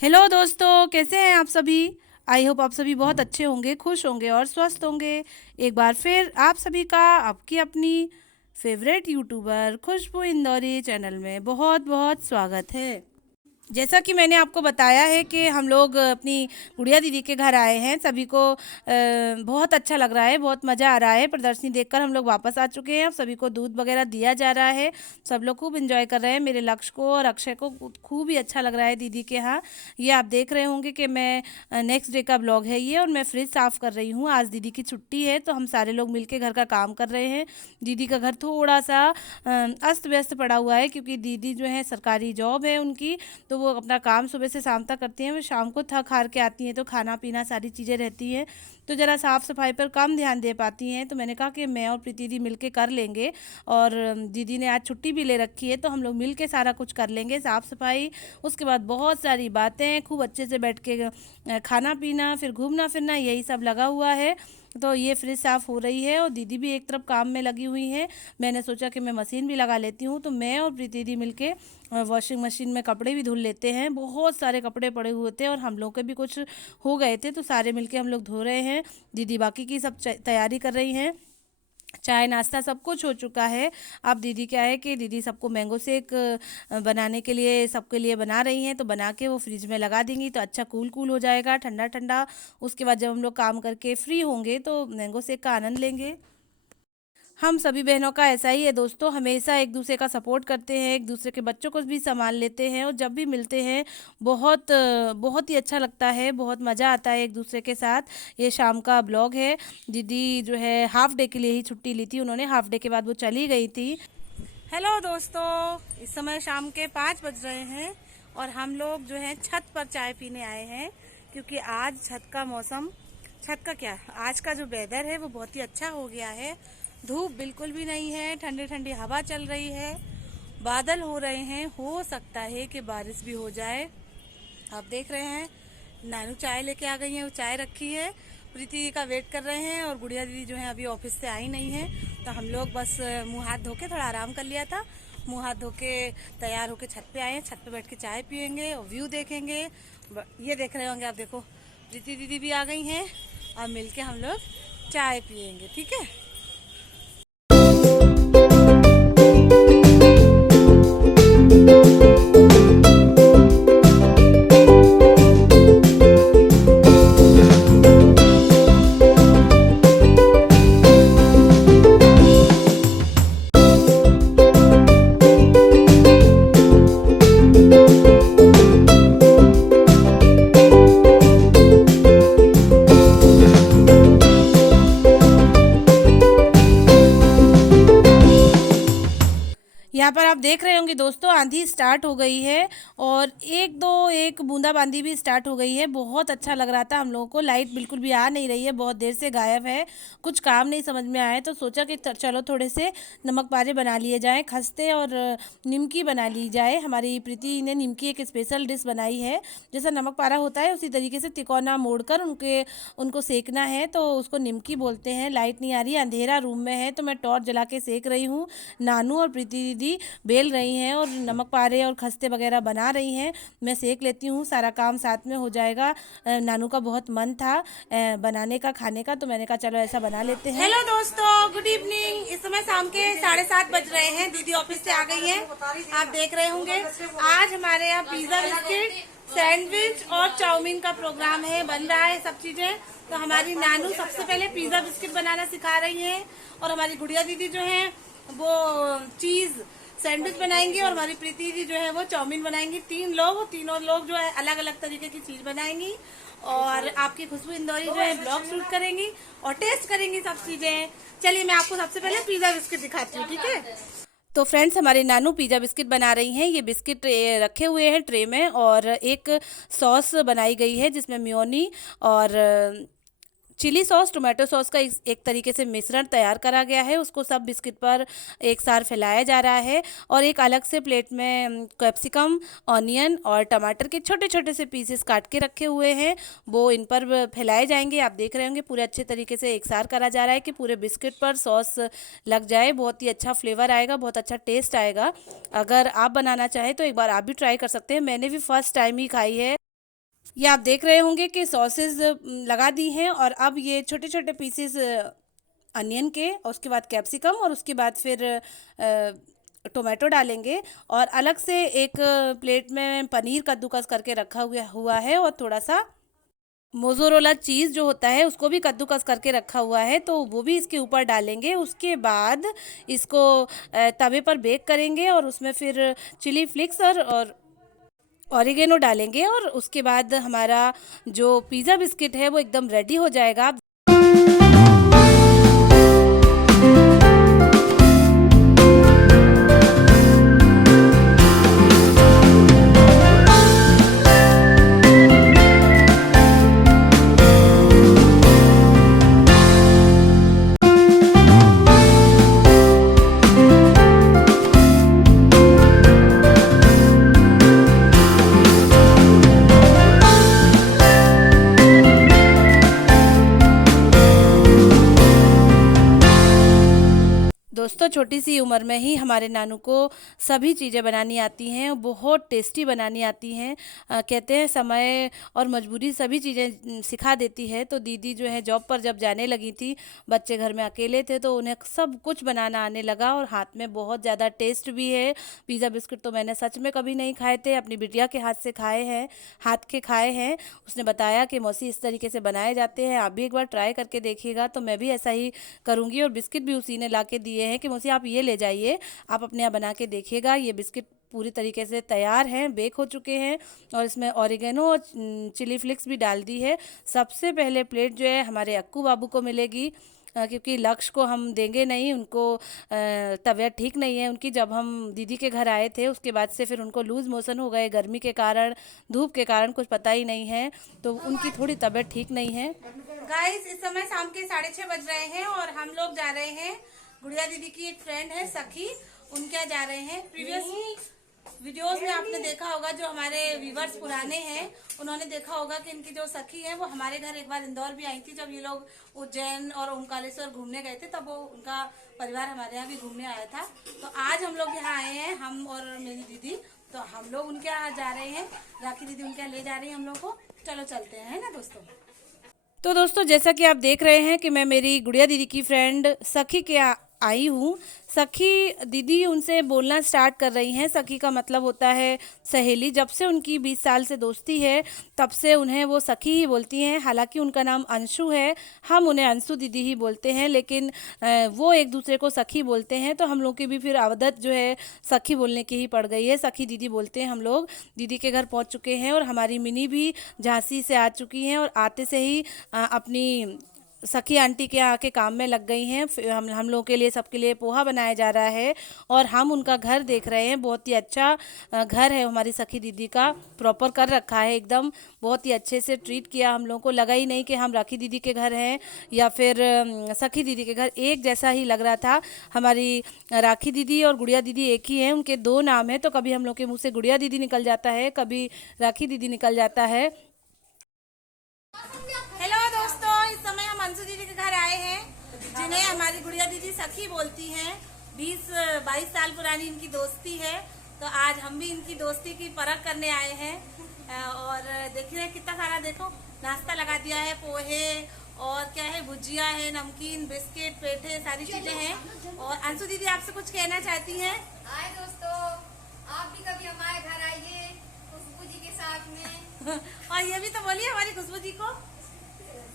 Hello दोस्तों, कैसे हैं आप सभी। आई होप आप सभी बहुत अच्छे होंगे, खुश होंगे और स्वस्थ होंगे। एक बार फिर आप सभी का आपकी अपनी फेवरेट यूट्यूबर खुशबू इंदौरी चैनल में बहुत बहुत स्वागत है। जैसा कि मैंने आपको बताया है कि हम लोग अपनी गुड़िया दीदी के घर आए हैं। सभी को बहुत अच्छा लग रहा है, बहुत मज़ा आ रहा है। प्रदर्शनी देखकर हम लोग वापस आ चुके हैं। अब सभी को दूध वगैरह दिया जा रहा है। सब लोग खूब एंजॉय कर रहे हैं। मेरे लक्ष्य को और अक्षय को खूब ही अच्छा लग रहा है दीदी के यहाँ। ये आप देख रहे होंगे कि मैं नेक्स्ट डे का ब्लॉग है ये, और मैं फ्रिज साफ़ कर रही हूँ। आज दीदी की छुट्टी है तो हम सारे लोग मिलके घर का काम कर रहे हैं। दीदी का घर थोड़ा सा अस्त व्यस्त पड़ा हुआ है, क्योंकि दीदी जो है सरकारी जॉब है उनकी, तो वो अपना काम सुबह से शाम तक करती हैं। वो शाम को थक हार के आती हैं तो खाना पीना सारी चीज़ें रहती हैं, तो ज़रा साफ़ सफाई पर कम ध्यान दे पाती हैं। तो मैंने कहा कि मैं और प्रीति दी मिल के कर लेंगे, और दीदी ने आज छुट्टी भी ले रखी है तो हम लोग मिल के सारा कुछ कर लेंगे, साफ़ सफाई, उसके बाद बहुत सारी बातें, खूब अच्छे से बैठ के खाना पीना, फिर घूमना फिरना, यही सब लगा हुआ है। तो ये फ्रिज साफ़ हो रही है और दीदी भी एक तरफ काम में लगी हुई हैं। मैंने सोचा कि मैं मशीन भी लगा लेती हूँ, तो मैं और प्रीति दी मिलके वॉशिंग मशीन में कपड़े भी धुल लेते हैं। बहुत सारे कपड़े पड़े हुए थे और हम लोग के भी कुछ हो गए थे, तो सारे मिलके हम लोग धो रहे हैं। दीदी बाकी की सब तैयारी कर रही हैं। चाय नाश्ता सब कुछ हो चुका है। अब दीदी क्या है कि दीदी सबको मैंगो शेक बनाने के लिए सबके लिए बना रही हैं, तो बना के वो फ्रिज में लगा देंगी तो अच्छा कूल कूल हो जाएगा, ठंडा ठंडा। उसके बाद जब हम लोग काम करके फ्री होंगे तो मैंगो शेक का आनंद लेंगे। हम सभी बहनों का ऐसा ही है दोस्तों, हमेशा एक दूसरे का सपोर्ट करते हैं, एक दूसरे के बच्चों को भी संभाल लेते हैं, और जब भी मिलते हैं बहुत ही अच्छा लगता है, बहुत मज़ा आता है एक दूसरे के साथ। ये शाम का ब्लॉग है। दीदी जो है हाफ डे के लिए ही छुट्टी ली थी उन्होंने, हाफ डे के बाद वो चली गई थी। हेलो दोस्तों, इस समय शाम के 5 बज रहे हैं और हम लोग जो है छत पर चाय पीने आए हैं, क्योंकि आज छत का क्या, आज का जो वेदर है वो बहुत ही अच्छा हो गया है। धूप बिल्कुल भी नहीं है, ठंडी ठंडी हवा चल रही है, बादल हो रहे हैं, हो सकता है कि बारिश भी हो जाए। आप देख रहे हैं नानू चाय लेके आ गई हैं, वो चाय रखी है, प्रीति जी का वेट कर रहे हैं, और गुड़िया दीदी जो है अभी ऑफिस से आई नहीं है। तो हम लोग बस मुंह हाथ धो के थोड़ा आराम कर लिया था, मुंह हाथ धो के तैयार होके छत पे आए हैं। छत पे बैठ के चाय पियेंगे और व्यू देखेंगे। ये देख रहे होंगे आप, देखो प्रीति दीदी भी आ गई हैं, और मिलके हम लोग चाय पियेंगे, ठीक है। यहाँ पर आप देख रहे होंगे दोस्तों, आंधी स्टार्ट हो गई है, और एक बूंदाबांदी भी स्टार्ट हो गई है। बहुत अच्छा लग रहा था हम लोगों को। लाइट बिल्कुल भी आ नहीं रही है, बहुत देर से गायब है। कुछ काम नहीं समझ में आया तो सोचा कि चलो थोड़े से नमक पारे बना लिए जाएं, खस्ते और निमकी बना ली जाए। हमारी प्रीति ने निमकी एक स्पेशल डिश बनाई है। जैसा नमक पारा होता है उसी तरीके से तिकोना मोड़कर उनको सेकना है, तो उसको निमकी बोलते हैं। लाइट नहीं आ रही, अंधेरा रूम में है, तो मैं टॉर्च जला के सेक रही हूँ। नानू और प्रीति दीदी बेल रही हैं और नमक पारे और खस्ते वगैरह बना रही हैं। मैं सेक लेती हूँ, सारा काम साथ में हो जाएगा। नानू का बहुत मन था बनाने का, खाने का, तो मैंने कहा चलो ऐसा बना लेते हैं। हेलो दोस्तों, गुड इवनिंग। इस समय शाम के 7:30 बज रहे हैं। दीदी ऑफिस से आ गई हैं, आप देख रहे होंगे। आज हमारे यहाँ पिज्जा, बिस्किट, सैंडविच और चाउमीन का प्रोग्राम है, बन रहा है सब चीजें। तो हमारी नानू सबसे पहले पिज्जा बिस्किट बनाना सिखा रही है, और हमारी गुड़िया दीदी जो है वो चीज सैंडविच बनाएंगी, और हमारी प्रीति जी जो है वो चाउमीन बनाएंगी। तीनों लोग जो है अलग अलग तरीके की चीज बनाएंगी, और आपकी खुशबू इंदौरी जो है ब्लॉग शूट करेंगी और टेस्ट करेंगी सब चीजें। चलिए मैं आपको सबसे पहले पिज्जा बिस्किट दिखाती हूँ, ठीक है। तो फ्रेंड्स, हमारे नानू पिज़्ज़ा बिस्किट बना रही हैं। ये बिस्किट रखे हुए हैं ट्रे में, और एक सॉस बनाई गई है जिसमें मेयोनी और चिली सॉस, टोमेटो सॉस का एक तरीके से मिश्रण तैयार करा गया है। उसको सब बिस्किट पर एक साथ फैलाया जा रहा है, और एक अलग से प्लेट में कैप्सिकम, ऑनियन और टमाटर के छोटे छोटे से पीसेस काट के रखे हुए हैं, वो इन पर फैलाए जाएंगे। आप देख रहे होंगे पूरे अच्छे तरीके से एक साथ करा जा रहा है कि पूरे बिस्किट पर सॉस लग जाए। बहुत ही अच्छा फ्लेवर आएगा, बहुत अच्छा टेस्ट आएगा। अगर आप बनाना चाहें तो एक बार आप भी ट्राई कर सकते हैं। मैंने भी फर्स्ट टाइम ही खाई है। ये आप देख रहे होंगे कि सॉसेस लगा दी हैं और अब ये छोटे छोटे पीसेस अनियन के और उसके बाद कैप्सिकम और उसके बाद फिर टोमेटो डालेंगे और अलग से एक प्लेट में पनीर कद्दूकस करके रखा हुआ हुआ है और थोड़ा सा मोज़ोरोला चीज़ जो होता है उसको भी कद्दूकस करके रखा हुआ है, तो वो भी इसके ऊपर डालेंगे। उसके बाद इसको तवे पर बेक करेंगे और उसमें फिर चिली फ्लिक्स और ऑरिगेनो डालेंगे और उसके बाद हमारा जो पिज़्ज़ा बिस्किट है वो एकदम रेडी हो जाएगा। दोस्तों छोटी सी उम्र में ही हमारे नानू को सभी चीज़ें बनानी आती हैं, बहुत टेस्टी बनानी आती हैं। कहते हैं समय और मजबूरी सभी चीज़ें सिखा देती है। तो दीदी जो है जॉब पर जब जाने लगी थी, बच्चे घर में अकेले थे, तो उन्हें सब कुछ बनाना आने लगा और हाथ में बहुत ज़्यादा टेस्ट भी है। पिज़्ज़ा बिस्किट तो मैंने सच में कभी नहीं खाए थे, अपनी बिटिया के हाथ से खाए हैं, हाथ के खाए हैं। उसने बताया कि मौसी इस तरीके से बनाए जाते हैं, आप भी एक बार ट्राई करके देखिएगा। तो मैं भी ऐसा ही करूँगी और बिस्किट भी उसी ने ला के दिए हैं कि मौसी आप ये ले जाइए, आप अपने यहाँ बना के देखिएगा। ये बिस्किट पूरी तरीके से तैयार हैं, बेक हो चुके हैं और इसमें ऑरिगेनो और चिली फ्लिक्स भी डाल दी है। सबसे पहले प्लेट जो है हमारे अक्कू बाबू को मिलेगी, क्योंकि लक्ष्य को हम देंगे नहीं, उनको तबीयत ठीक नहीं है उनकी। जब हम दीदी के घर आए थे उसके बाद से फिर उनको लूज़ मोशन हो गए, गर्मी के कारण, धूप के कारण, कुछ पता ही नहीं है, तो उनकी थोड़ी तबीयत ठीक नहीं है। गाइस इस समय शाम के 6:30 बज रहे हैं और हम लोग जा रहे हैं, गुड़िया दीदी की एक फ्रेंड है सखी, उनके यहाँ जा रहे हैं। प्रीवियस वीडियोस में आपने देखा होगा, जो हमारे व्यूवर्स पुराने हैं उन्होंने देखा होगा कि इनकी जो सखी है वो हमारे घर एक बार इंदौर भी आई थी। जब ये लोग उज्जैन और ओमकारेश्वर घूमने गए थे तब वो उनका परिवार हमारे यहाँ भी घूमने आया था। तो आज हम लोग यहाँ आए हैं, हम और मेरी दीदी, तो हम लोग उनके यहाँ जा रहे हैं, राखी दीदी उनके यहाँ ले जा रही है हम लोग को। चलो चलते हैं, है ना दोस्तों। तो दोस्तों जैसा कि आप देख रहे हैं कि मैं मेरी गुड़िया दीदी की फ्रेंड सखी के आई हूँ। सखी दीदी उनसे बोलना स्टार्ट कर रही हैं। सखी का मतलब होता है सहेली। जब से उनकी 20 साल से दोस्ती है तब से उन्हें वो सखी ही बोलती हैं। हालांकि उनका नाम अंशु है, हम उन्हें अंशु दीदी ही बोलते हैं, लेकिन वो एक दूसरे को सखी बोलते हैं, तो हम लोग की भी फिर आदत जो है सखी बोलने की ही पड़ गई है। सखी दीदी बोलते हैं हम लोग। दीदी के घर पहुंच चुके हैं और हमारी मिनी भी झांसी से आ चुकी हैं और आते से ही अपनी सखी आंटी के यहाँ के काम में लग गई हैं। हम लोगों के लिए, सबके लिए पोहा बनाया जा रहा है और हम उनका घर देख रहे हैं। बहुत ही अच्छा घर है हमारी सखी दीदी का, प्रॉपर कर रखा है एकदम, बहुत ही अच्छे से ट्रीट किया हम लोगों को। लगा ही नहीं कि हम राखी दीदी के घर हैं या फिर सखी दीदी के घर, एक जैसा ही लग रहा था। हमारी राखी दीदी और गुड़िया दीदी एक ही हैं, उनके दो नाम हैं, तो कभी हम लोग के मुँह से गुड़िया दीदी निकल जाता है, कभी राखी दीदी निकल जाता है। हेलो दोस्तों, इस समय हम अंशु दीदी के घर आए हैं, जिन्हें हमारी गुड़िया दीदी सखी बोलती हैं। 20-22 साल पुरानी इनकी दोस्ती है, तो आज हम भी इनकी दोस्ती की परख करने आए हैं। और देख रहे हैं कितना सारा, देखो नाश्ता लगा दिया है, पोहे और क्या है, भुजिया है, नमकीन, बिस्किट, पेठे, सारी चीजें हैं। और अंशु दीदी आपसे कुछ कहना चाहती हैं? हाय दोस्तों, आप भी कभी हमारे घर आइए खुशबू जी के साथ में। और ये भी तो बोलिए हमारी खुशबू जी को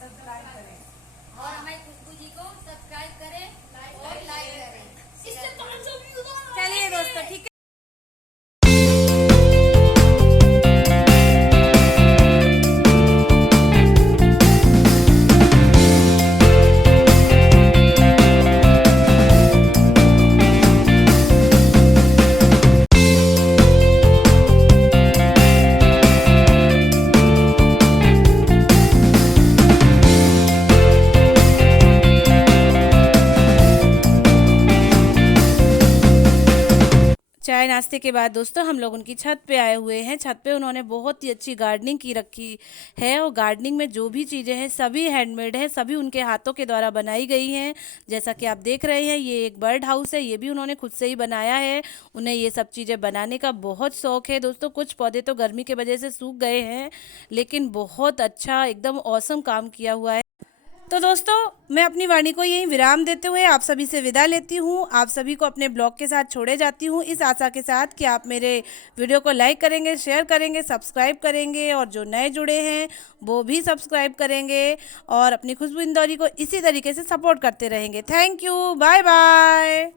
सब्सक्राइब करें और हमारी खुशबू जी को सब्सक्राइब करें और लाइक करें। इससे 500 व्यूज। चलिए दोस्तों, ठीक है। नाश्ते के बाद दोस्तों हम लोग उनकी छत पे आए हुए हैं। छत पे उन्होंने बहुत ही अच्छी गार्डनिंग की रखी है और गार्डनिंग में जो भी चीज़ें हैं सभी हैंडमेड है, सभी उनके हाथों के द्वारा बनाई गई हैं। जैसा कि आप देख रहे हैं ये एक बर्ड हाउस है, ये भी उन्होंने खुद से ही बनाया है। उन्हें ये सब चीज़ें बनाने का बहुत शौक है दोस्तों। कुछ पौधे तो गर्मी की वजह से सूख गए हैं, लेकिन बहुत अच्छा एकदम ऑसम काम किया हुआ है। तो दोस्तों मैं अपनी वाणी को यहीं विराम देते हुए आप सभी से विदा लेती हूँ। आप सभी को अपने ब्लॉग के साथ छोड़े जाती हूँ, इस आशा के साथ कि आप मेरे वीडियो को लाइक करेंगे, शेयर करेंगे, सब्सक्राइब करेंगे और जो नए जुड़े हैं वो भी सब्सक्राइब करेंगे और अपनी खुशबू इंदौरी को इसी तरीके से सपोर्ट करते रहेंगे। Thank you, bye bye.